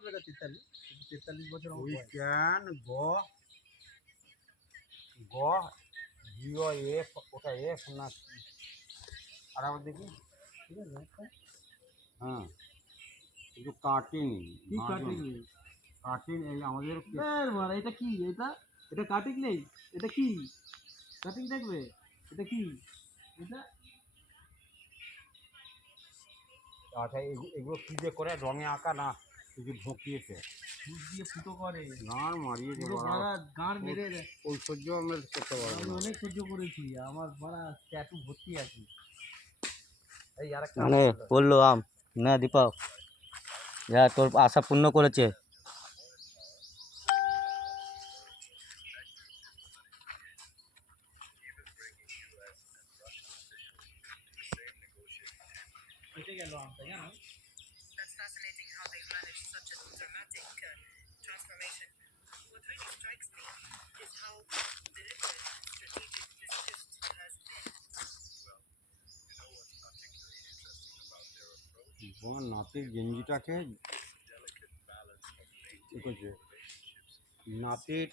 43 We can go Jio F, ওটা F না আর আবার দেখি। হ্যাঁ একটু কাটিং কি কাটিং নেই? কাটিং এই আমাদের মানে এটা কি? এটা কাটিং নেই, এটা কি কাটিং দেখবে? এটা কি? এটা আচ্ছা এগুলো কী দিয়ে করে রঙে আঁকা না কিছু ঢুকিয়েছে ফুট দিয়ে ফুটো করে, গান মারিয়েছে পুরো মারা গাঁড় মেরে দেয়। ওই সহ্য আমরা করতে পারবো আমি না। অনেক সহ্য করেছি, আমার মারা ট্যাটু ভর্তি আছে। এই আরেকটা মানে বললো আম না দীপক, যা তোর আশা পূর্ণ করেছে। কেটে গেল আমটা, জানো? That's fascinating how they've managed such a dramatic transformation. What really strikes me is how deliberate and strategic this shift has been. তোমার নাতির গেঞ্জিটাকে নাতির